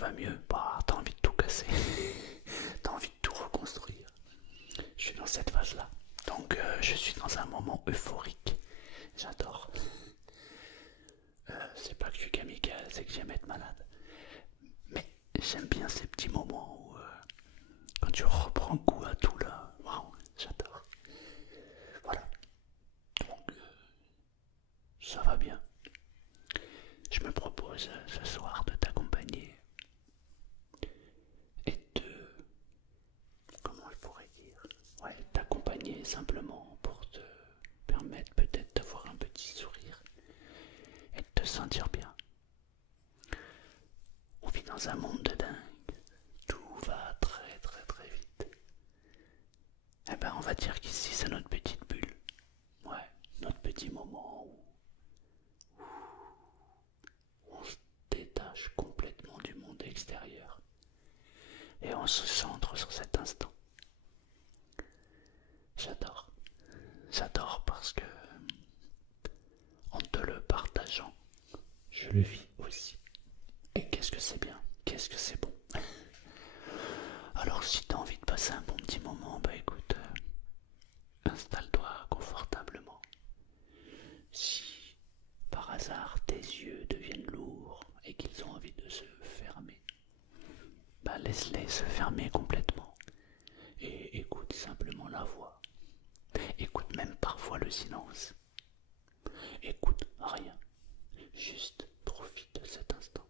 vas mieux, bah t'as envie de tout casser, t'as envie de tout reconstruire. Je suis dans cette phase-là. Donc je suis dans un moment euphorique. J'adore. C'est pas que je suis kamikaze, c'est que j'aime être malade. Mais j'aime bien ces petits moments où quand tu reprends goût à tout là. Waouh, j'adore. Voilà. Donc ça va bien. Je me propose ce soir de t'accompagner et de... Comment je pourrais dire? Ouais, t'accompagner simplement pour te permettre peut-être d'avoir un petit sourire et de te sentir bien. On vit dans un monde de dingue. Tout va très très très vite. Eh ben on va dire qu'ici c'est notre petite bulle. Ouais, notre petit moment où on se détache complètement du monde extérieur et on se centre sur cet instant. J'adore. J'adore parce que en te le partageant, je le vis aussi. Et qu'est-ce que c'est bien, qu'est-ce que c'est bon. Alors si t'as envie de passer un bon petit moment, bah écoute, installe-toi confortablement. Si par hasard tes yeux deviennent lourds et qu'ils ont envie de se fermer, bah laisse-les se fermer complètement. Et écoute simplement la voix. Écoute même parfois le silence. Écoute rien. Juste profite de cet instant.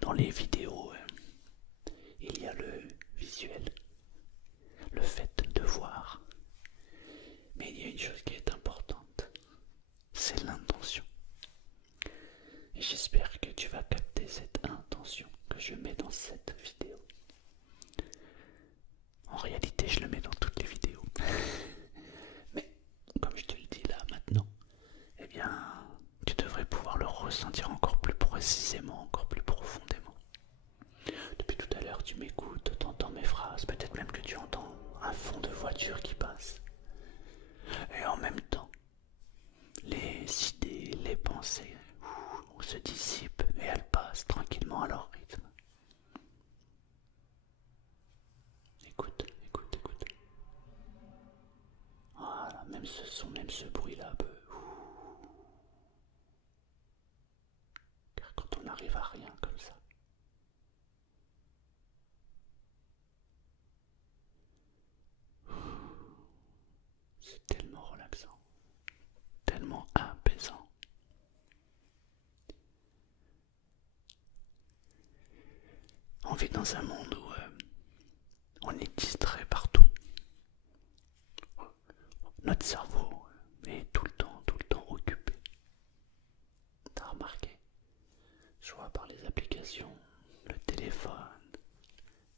Dans les vidéos, il y a le visuel, le fait de voir. Mais il y a une chose qui est importante, c'est l'intention. Et j'espère que tu vas capter cette intention que je mets dans cette vidéo. En réalité, je le mets dans toutes les vidéos. Mais comme je te le dis là maintenant, eh bien, tu devrais pouvoir le ressentir encore plus précisément, encore plus profondément. Depuis tout à l'heure, tu m'écoutes, tu entends mes phrases, peut-être même que tu entends un fond de voiture qui passe. Et en même temps, les idées, les pensées se dissipent et elles passent tranquillement à leur rythme. Écoute, écoute, écoute. Voilà, même ce son, même ce bruit-là peut... Car quand on n'arrive à rien comme ça, c'est tellement relaxant, tellement apaisant. On vit dans un monde où on est distrait partout. Notre cerveau est tout le temps occupé. T'as remarqué? Soit par les applications, le téléphone,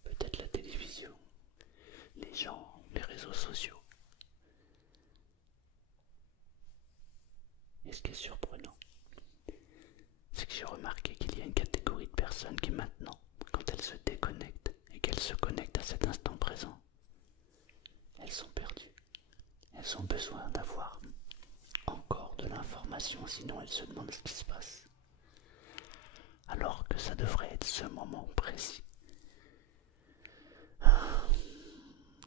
peut-être la télévision, les gens, les réseaux sociaux. Et ce qui est surprenant, c'est que j'ai remarqué qu'il y a une catégorie de personnes qui maintenant, quand elles se déconnectent et qu'elles se connectent à cet instant présent, elles sont perdues. Elles ont besoin d'avoir encore de l'information, sinon elles se demandent ce qui se passe. Alors que ça devrait être ce moment précis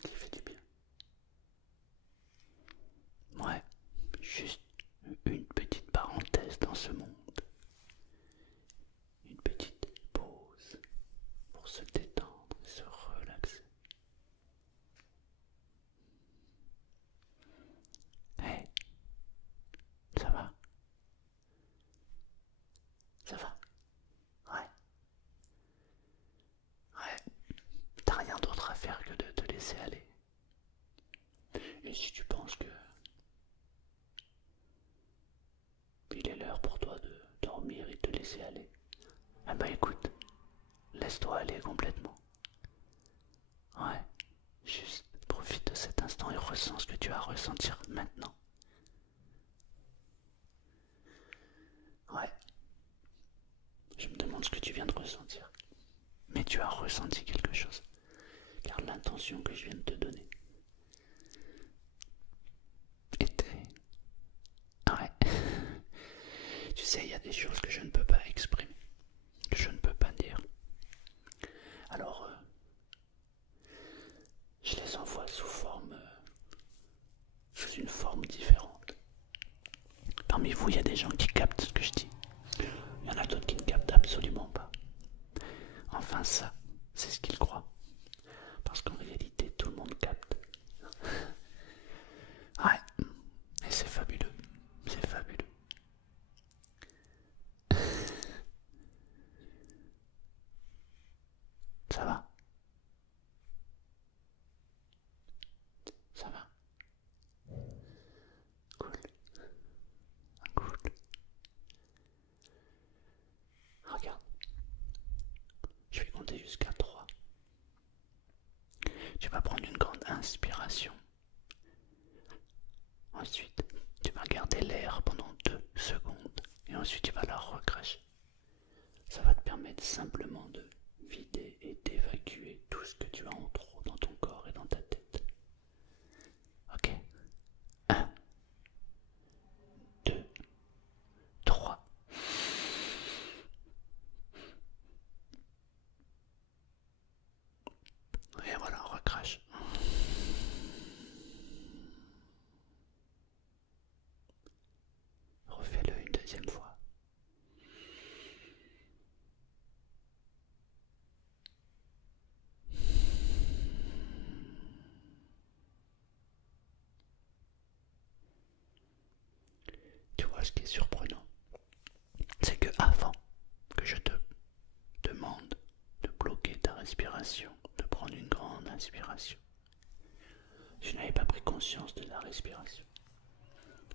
qui fait du bien. Ouais, juste une petite parenthèse dans ce monde. Une petite pause pour se détendre et se relaxer. Hey, ça va? Ça va? Ouais. Ouais. T'as rien d'autre à faire que de te laisser aller. Et si tu penses que il est l'heure pour toi de dormir et te laisser aller, ah bah écoute, laisse-toi aller complètement. Ouais, juste profite de cet instant et ressens ce que tu vas ressentir maintenant. Ouais, je me demande ce que tu viens de ressentir. Mais tu as ressenti quelque chose, car l'intention que je viens de te donner était... Ouais, tu sais, il y a des choses que je ne peux pas exprimer, que je ne peux pas jusqu'à 3. Tu vas prendre une grande inspiration. Ensuite, tu vas garder l'air pendant 2 secondes et ensuite tu vas la recracher. Ça va te permettre simplement de vider et d'évacuer tout ce que tu as en trop dans ton corps et dans ta tête. Ok? 1, 2, 3. Et voilà, on recrache. Refais-le une deuxième fois. Tu vois, ce qui est surprenant, c'est que avant que je te demande de bloquer ta respiration, de prendre une grande inspiration, je n'avais pas pris conscience de la respiration.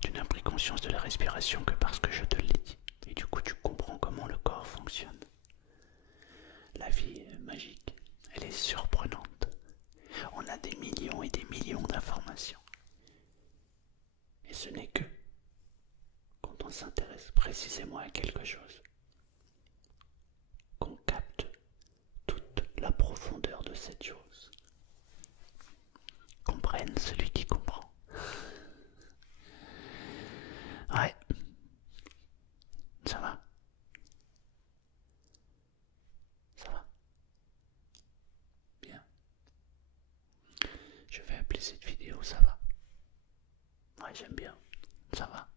Tu n'as pris conscience de la respiration que parce que je te l'ai dit. Et du coup, tu comprends comment le corps fonctionne. La vie est magique, elle est surprenante. On a des millions et des millions d'informations. Et ce n'est que quand on s'intéresse précisément à quelque chose qu'on capte toute la profondeur de cette chose. Comprenne celui qui comprend. Ouais, ça va. Ça va. Bien. Je vais appeler cette vidéo ça va. Ouais, j'aime bien. Ça va.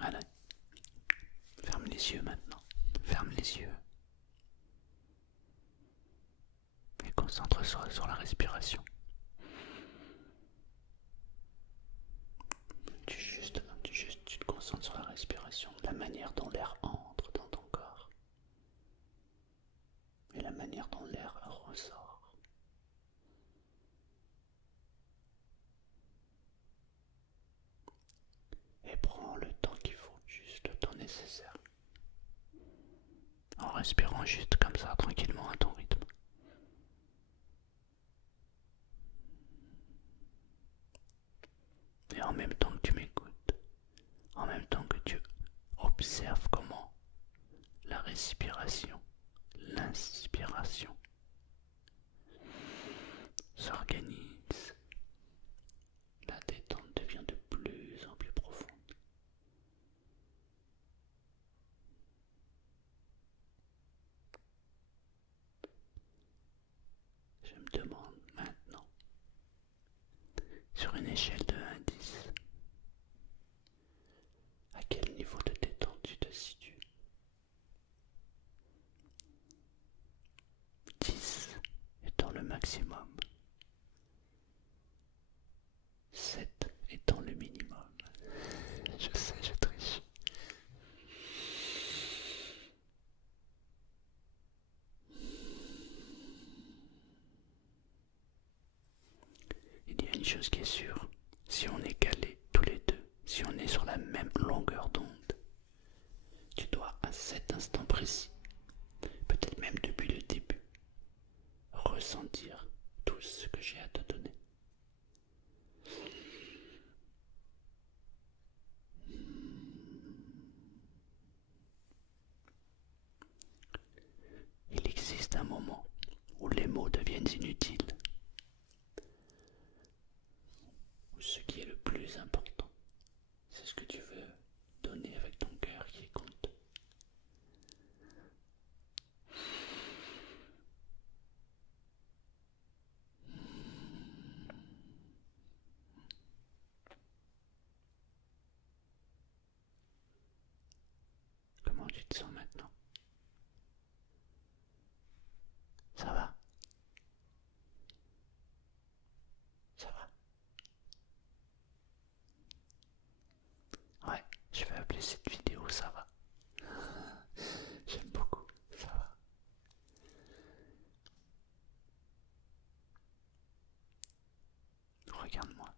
Allez. Ferme les yeux maintenant. Ferme les yeux. Et concentre-toi sur la respiration. Tu te concentres sur la respiration, la manière dont l'air entre dans ton corps et la manière dont l'air ressort. Et prends le temps qu'il faut, juste le temps nécessaire. En respirant juste comme ça, tranquillement à ton rythme. Et en même temps que tu m'écoutes, en même temps que tu observes comment la respiration, l'inspiration s'organise, la détente devient de plus en plus profonde. Je me demande maintenant, sur une échelle de 1 à 10, à quel niveau de détente tu te situes. 10 étant le maximum, 7 étant le minimum. Je sais, je triche. Il y a une chose qui est sûre, si on est calés tous les deux, si on est sur la même longueur d'onde, tu dois à cet instant précis, peut-être même depuis le début, ressentir tout ce que j'ai à te donner. Il existe un moment où les mots deviennent inutiles, où ce qui est le plus important, c'est ce que tu veux donner avec ton cœur qui compte. Comment tu te sens maintenant? Ça va? Ça va? Ouais, je vais appeler cette vidéo ça va. J'aime beaucoup, ça va. Regarde-moi.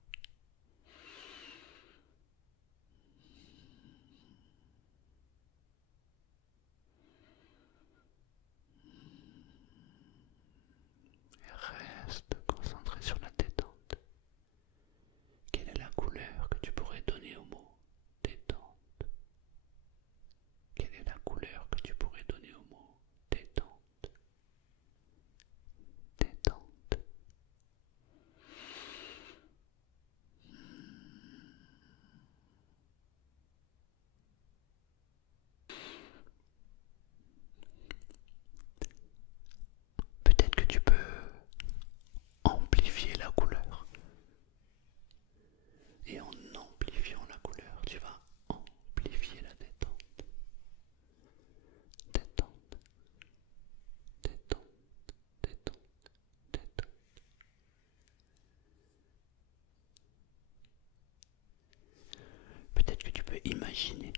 imaginer,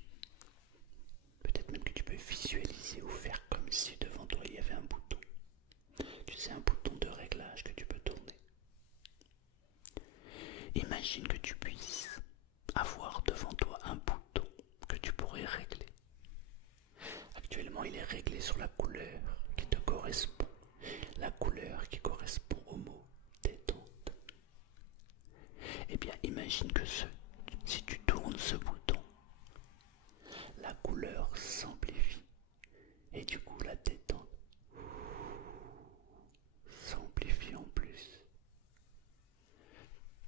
peut-être même que tu peux visualiser ou faire comme si devant toi il y avait un bouton. Tu sais, un bouton de réglage que tu peux tourner. Imagine que tu puisses avoir devant toi un bouton que tu pourrais régler. Actuellement, il est réglé sur la couleur qui te correspond, la couleur qui correspond au mot détente. Eh bien, imagine que si tu tournes ce bouton, la couleur s'amplifie et du coup la détente s'amplifie en plus,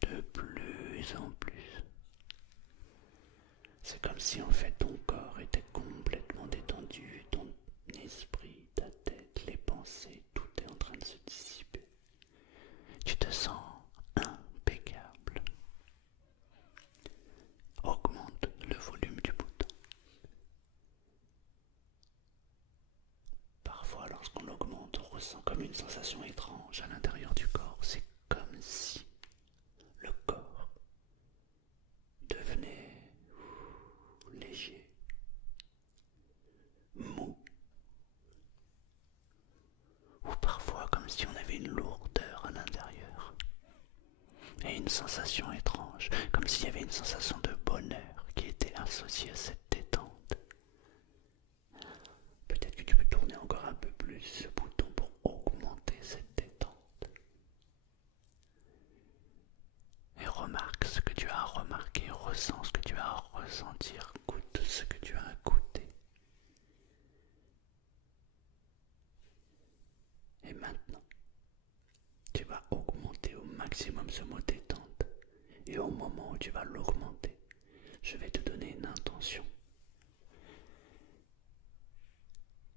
de plus en plus. C'est comme si en fait ton corps était complètement détendu, ton esprit, ta tête, les pensées, tout est en train de se dissiper. Tu te sens impeccable. Augmente le volume du bouton. Parfois, lorsqu'on augmente, on ressent comme une sensation étrange à l'intérieur du corps. C'est comme si le corps devenait léger, mou, ou parfois comme si on avait une lourdeur à l'intérieur. Et une sensation étrange, comme s'il y avait une sensation de bonheur qui était associée à cette détente. Peut-être que tu peux tourner encore un peu plus ce bouton pour augmenter cette détente. Et remarque ce que tu as à remarquer, ressens ce que tu as à ressentir, goûte ce que tu as à goûter. Et maintenant, tu vas augmenter au maximum ce mot détente. Et au moment où tu vas l'augmenter, je vais te donner une intention.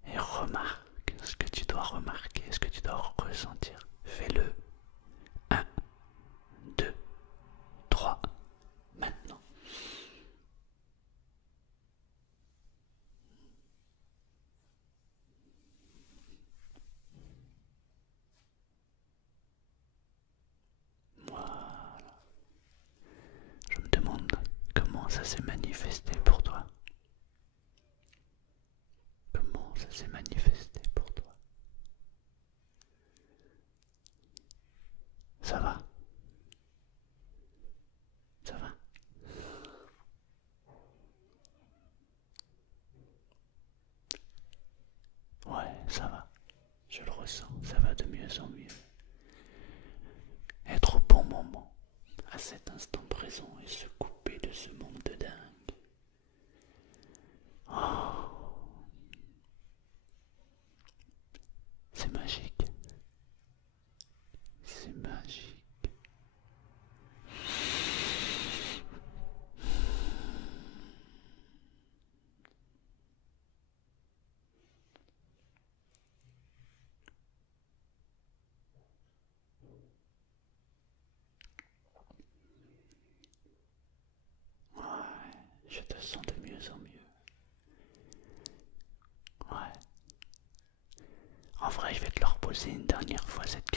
Et remarque ce que tu dois remarquer, ce que tu dois ressentir. Fais-le. 1, 2, 3, maintenant. Voilà. Je me demande comment ça s'est manifesté pour toi. Comment ça s'est manifesté pour toi? Ça va? Ça va? Ouais, ça va. Je le ressens, ça va de mieux en mieux. Être au bon moment, à cet instant présent et se couper de ce monde de dingue. Oh, c'est magique. C'est magique. Ouais, je te sens de mieux en mieux. Ouais. En vrai, je vais te leur poser une dernière fois cette